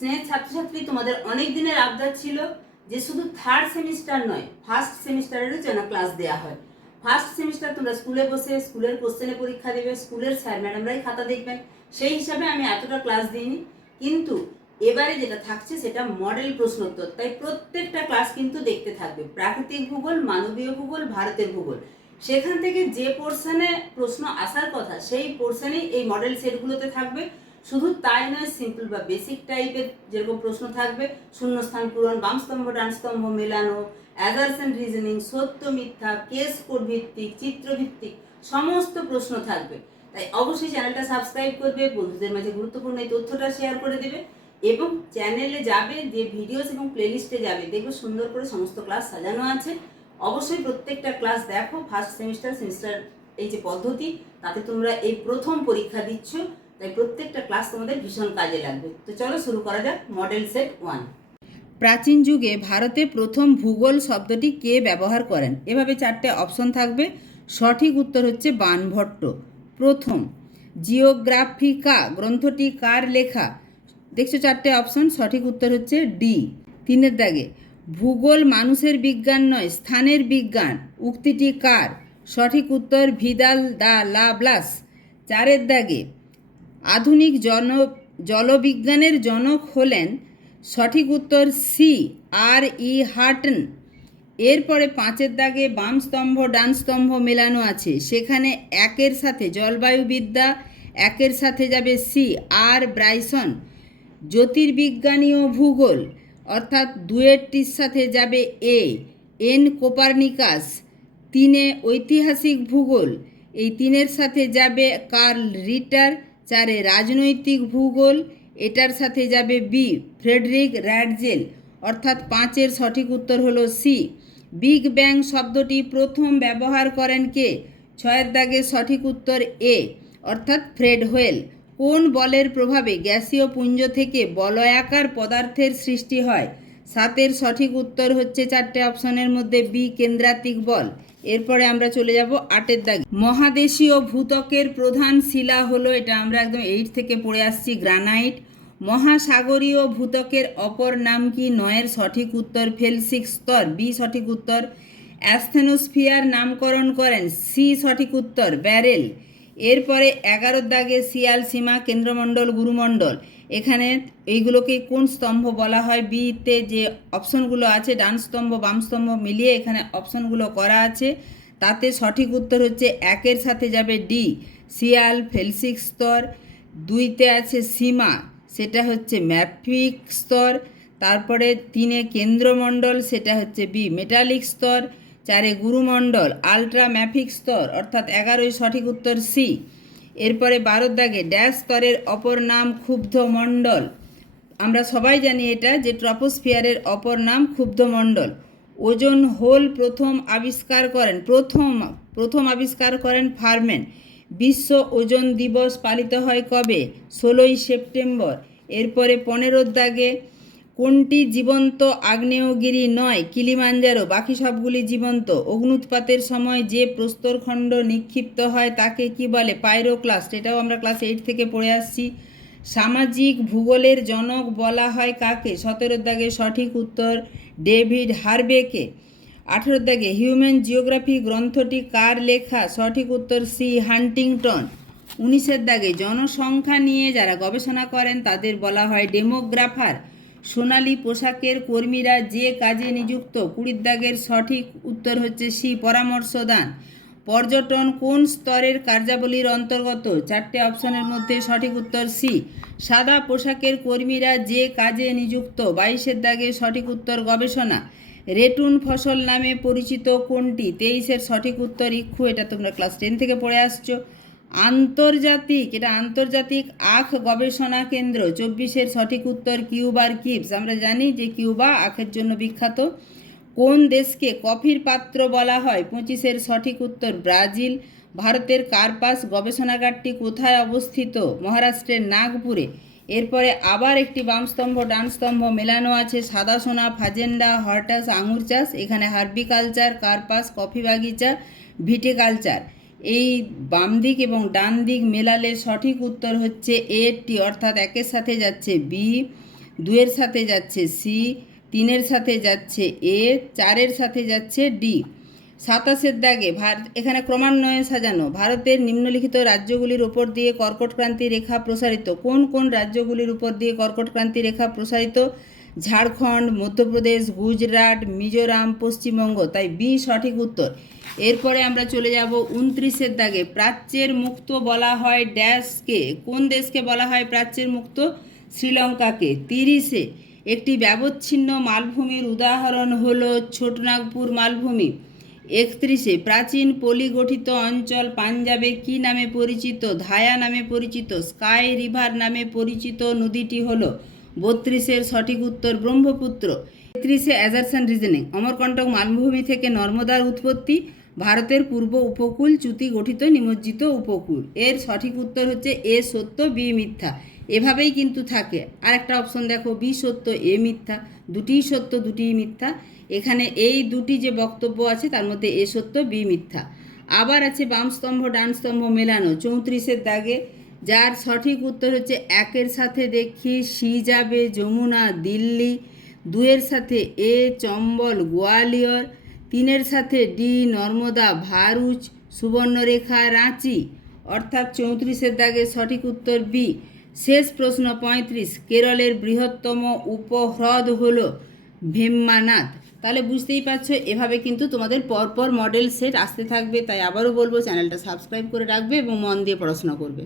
স্নেহের ছাত্রছাত্রী, তোমাদের অনেক দিনের আবদার ছিল যে শুধু থার্ড সেমিস্টার নয়, ফার্স্ট সেমিস্টারেরও যেন ক্লাস দেওয়া হয়। ফার্স্ট সেমিস্টার তোমরা স্কুলে বসে স্কুলের কোশ্চেনে পরীক্ষা দেবে, স্কুলের স্যার ম্যাডামরাই খাতা দেখবেন, সেই হিসাবে আমি এতটা ক্লাস দিইনি। কিন্তু এবারে যেটা থাকছে সেটা মডেল প্রশ্নোত্তর, তাই প্রত্যেকটা ক্লাস কিন্তু দেখতে থাকবে। প্রাকৃতিক ভূগোল, মানবীয় ভূগোল, ভারতের ভূগোল, সেখান থেকে যে পোর্শনে প্রশ্ন আসার কথা সেই পোর্শনেই এই মডেল সেটগুলোতে থাকবে। শুধু তাই নয়, সিম্পল বা বেসিক টাইপের যেরকম প্রশ্ন থাকবে, শূন্যস্থান পূরণ, বাম স্তম্ভ ডান স্তম্ভ মেলানো, অ্যাজারসেন্ট রিজনিং, সত্য মিথ্যা, কেস কোড ভিত্তিক, চিত্রভিত্তিক সমস্ত প্রশ্ন থাকবে। তাই অবশ্যই চ্যানেলটা সাবস্ক্রাইব করবে, বন্ধুদের মাঝে গুরুত্বপূর্ণ এই তথ্যটা শেয়ার করে দেবে, এবং চ্যানেলে যাবে, যে ভিডিওস এবং প্লেলিস্টে যাবে, দেখবে সুন্দর করে সমস্ত ক্লাস সাজানো আছে। অবশ্যই প্রত্যেকটা ক্লাস দেখো। ফার্স্ট সেমিস্টার এই যে পদ্ধতি, তাতে তোমরা এই প্রথম পরীক্ষা দিচ্ছ, তাই প্রত্যেকটা ক্লাস তোমাদের ভীষণ কাজে লাগবে। তো চলো শুরু করা যাক। Model set 1। প্রাচীন যুগে ভারতে প্রথম ভূগোল শব্দটি কে ব্যবহার করেন? এভাবে চারটে অপশন থাকবে। সঠিক উত্তর হচ্ছে বাণভট্ট। প্রথম। জিওগ্রাফিকা গ্রন্থটি কার লেখা? দেখছো চারটে অপশন, সঠিক উত্তর হচ্ছে ডি। 3-এর দাগে, ভূগোল মানুষের বিজ্ঞান নয় স্থানের বিজ্ঞান, উক্তিটি কার? সঠিক উত্তর ভিদাল দা লাব্লাস। 4-এর দাগে, আধুনিক জলবিজ্ঞানের জনক হলেন? সঠিক উত্তর সি, আর ই হার্টন। এরপরে 5-এর দাগে, বাম স্তম্ভ ডান স্তম্ভ মেলানো আছে, সেখানে 1-এর সাথে জলবায়ুবিদ্যা, 1-এর সাথে যাবে সি, আর ব্রাইসন। জ্যোতির্বিজ্ঞানী ও ভূগোল অর্থাৎ 2-এরটির সাথে যাবে এ, এন কোপার্নিকাস। 3-এ ঐতিহাসিক ভূগোল, এই 3-এর সাথে যাবে কার্ল রিটার। 4-এ রাজনৈতিক ভূগোল, এটার সাথে যাবে বি, ফ্রেডরিক র্যাডজেল। অর্থাৎ 5-এর সঠিক উত্তর হলো সি। বিগ ব্যাং শব্দটি প্রথম ব্যবহার করেন কে? 6-এর দাগে সঠিক উত্তর এ, অর্থাৎ ফ্রেড হোয়েল। কোন বলের প্রভাবে গ্যাসীয় পুঞ্জ থেকে বলয়াকার পদার্থের সৃষ্টি হয়? 7-এর সঠিক উত্তর হচ্ছে 4টে অপশনের মধ্যে বি, কেন্দ্রাতিক বল। এরপরে আমরা চলে যাব 8-এর দাগে। মহাদেশীয় ভূত্বকের প্রধান শিলা হলো, এটা আমরা একদম 8 থেকে পড়ে আসছি, গ্রানাইট। মহাসাগরীয় ভূত্বকের অপর নাম কি? 9-এর সঠিক উত্তর ফেলসিক স্তর, বি সঠিক উত্তর। অ্যাস্থেনোস্ফিয়ার নামকরণ করেন? সি সঠিক উত্তর ব্যারেল। এরপরে 11-এর দাগে শিয়াল সীমা, কেন্দ্রমণ্ডল, গুরুমণ্ডল, এখানে এইগুলোকে কোন স্তম্ভ বলা হয়? বিতে যে অপশনগুলো আছে ডান স্তম্ভ বাম স্তম্ভ মিলিয়ে এখানে অপশনগুলো করা আছে, তাতে সঠিক উত্তর হচ্ছে 1-এর সাথে যাবে ডি, শিয়াল ফেলসিক স্তর। 2-তে আছে সীমা, সেটা হচ্ছে ম্যাফিক স্তর। তারপরে 3-এ কেন্দ্রমণ্ডল, সেটা হচ্ছে বি, মেটালিক স্তর। 4-এ গুরুমণ্ডল, আলট্রা ম্যাফিক স্তর, অর্থাৎ 11-ই সঠিক উত্তর সি। এরপরে 12-এর দাগে, ড্যাশ স্তরের অপর নাম ক্ষুব্ধ মণ্ডল। আমরা সবাই জানি এটা, যে ট্রপোস্ফিয়ারের অপর নাম ক্ষুব্ধ মণ্ডল। ওজন হোল প্রথম আবিষ্কার করেন? প্রথম আবিষ্কার করেন ফারম্যান। বিশ্ব ওজন দিবস পালিত হয় কবে? 16ই সেপ্টেম্বর। এরপরে 15-এর দাগে, কোনটি জীবন্ত আগ্নেয়গিরি নয়? কিলিমাঞ্জারো, বাকি সবগুলি জীবন্ত। অগ্নুৎপাতের সময় যে প্রস্তরখণ্ড নিক্ষিপ্ত হয় তাকে কি বলে? পাইরোক্লাস্ট, এটাও আমরা ক্লাস 8 থেকে পড়ে আসছি। সামাজিক ভূগোলের জনক বলা হয় কাকে? 17-এর দাগে সঠিক উত্তর ডেভিড হারবেকে। 18-এর দাগে, হিউম্যান জিওগ্রাফি গ্রন্থটি কার লেখা? সঠিক উত্তর সি, হান্টিংটন। 19-এর দাগে, জনসংখ্যা নিয়ে যারা গবেষণা করেন তাদের বলা হয় ডেমোগ্রাফার। সোনালী পোশাকের কর্মীরা যে কাজে নিযুক্ত? 20-এর দাগের সঠিক উত্তর হচ্ছে সি, পরামর্শদান। পর্যটন কোন স্তরের কার্যাবলীর অন্তর্গত? 4টে অপশনের মধ্যে সঠিক উত্তর সি, সাদা পোশাকের কর্মীরা যে কাজে নিযুক্ত। 22-এর দাগে সঠিক উত্তর গবেষণা। রেটুন ফসল নামে পরিচিত কোনটি? 23-এর সঠিক উত্তর ইক্ষু, এটা তোমরা ক্লাস 10 থেকে পড়ে আসছো। আন্তর্জাতিক আখ গবেষণা কেন্দ্র। 24-এর সঠিক উত্তর কিউবার কিপস। আমরা জানি যে কিউবা আখের জন্য বিখ্যাত। কোন দেশকে কফির পাত্র বলা হয়? 25-এর সঠিক উত্তর ব্রাজিল। ভারতের কার্পাস গবেষণাগারটি কোথায় অবস্থিত? মহারাষ্ট্রের নাগপুরে। এরপরে আবার একটি বাম স্তম্ভ ডান স্তম্ভ মেলানো আছে, সাদা সোনা, ফাজেন্ডা, হরটাস, আঙুর চাষ, এখানে হার্বিকালচার, কার্পাস, কফি বাগিচা, ভিটিকালচার। এই বাম দিক এবং ডান দিক মেলালে সঠিক উত্তর হচ্ছে এটি, অর্থাৎ 1-এর সাথে যাচ্ছে বি, দুয়ের সাথে যাচ্ছে সি, তিনের সাথে যাচ্ছে এ, চারের সাথে যাচ্ছে ডি। 27 দাগে এখানে ক্রমান্বয়ে সাজানো। ভারতের নিম্নলিখিত রাজ্যগুলির উপর দিয়ে কর্কটক্রান্তি রেখা প্রসারিত। কোন কোন রাজ্যগুলির উপর দিয়ে কর্কটক্রান্তি রেখা প্রসারিত? ঝাড়খণ্ড, মধ্যপ্রদেশ, গুজরাট, মিজোরাম, পশ্চিমবঙ্গ। তাই বি সঠিক উত্তর। এরপরে আমরা চলে যাব 29 দাগে। প্রাচ্যের মুক্ত বলা হয় ড্যাশকে। কোন দেশকে বলা হয় প্রাচ্যের মুক্ত? শ্রীলঙ্কাকে। 30 একটি ব্যবচ্ছিন্ন মালভূমির উদাহরণ হলো ছোটনাগপুর মালভূমি। 31 প্রাচীন পলিগঠিত অঞ্চল পাঞ্জাবে কি নামে পরিচিত? ধায়া নামে পরিচিত। স্কাই রিভার নামে পরিচিত নদীটি হলো? 32 সঠিক উত্তর ব্রহ্মপুত্র। 33 assertion reasoning. অমরকণ্টক মালভূমি থেকে নর্মদার উৎপত্তি। ভারতের পূর্ব উপকূল চ্যুতি গঠিত নিমজ্জিত উপকূল। এর সঠিক উত্তর হচ্ছে এ সত্য বি মিথ্যা। এভাবেই কিন্তু থাকে। আর একটা অপশন দেখো, বি সত্য এ মিথ্যা। দুটিই সত্য দুটিই মিথ্যা। এখানে এই দুটি যে বক্তব্য আছে তার মধ্যে এ সত্য বি মিথ্যা। আবার আছে বাম স্তম্ভ ডান স্তম্ভ মেলানো 34 দাগে, যার সঠিক উত্তর হচ্ছে 1-এর সাথে দেখি সি যাবে যমুনা দিল্লি, 2-এর সাথে এ চম্বল গোয়ালিয়র, 3-এর সাথে ডি নর্মদা ভারুচ, সুবর্ণরেখা রাঁচি। অর্থাৎ 34 দাগে সঠিক উত্তর বি। শেষ প্রশ্ন 35, কেরলের বৃহত্তম উপহ্রদ হলো ভেম্বানাদ। তাহলে বুঝতেই পারছো, এভাবে কিন্তু তোমাদের পরপর মডেল সেট আসতে থাকবে। তাই আবারও বলবো চ্যানেলটা সাবস্ক্রাইব করে রাখবে এবং মন দিয়ে পড়াশোনা করবে।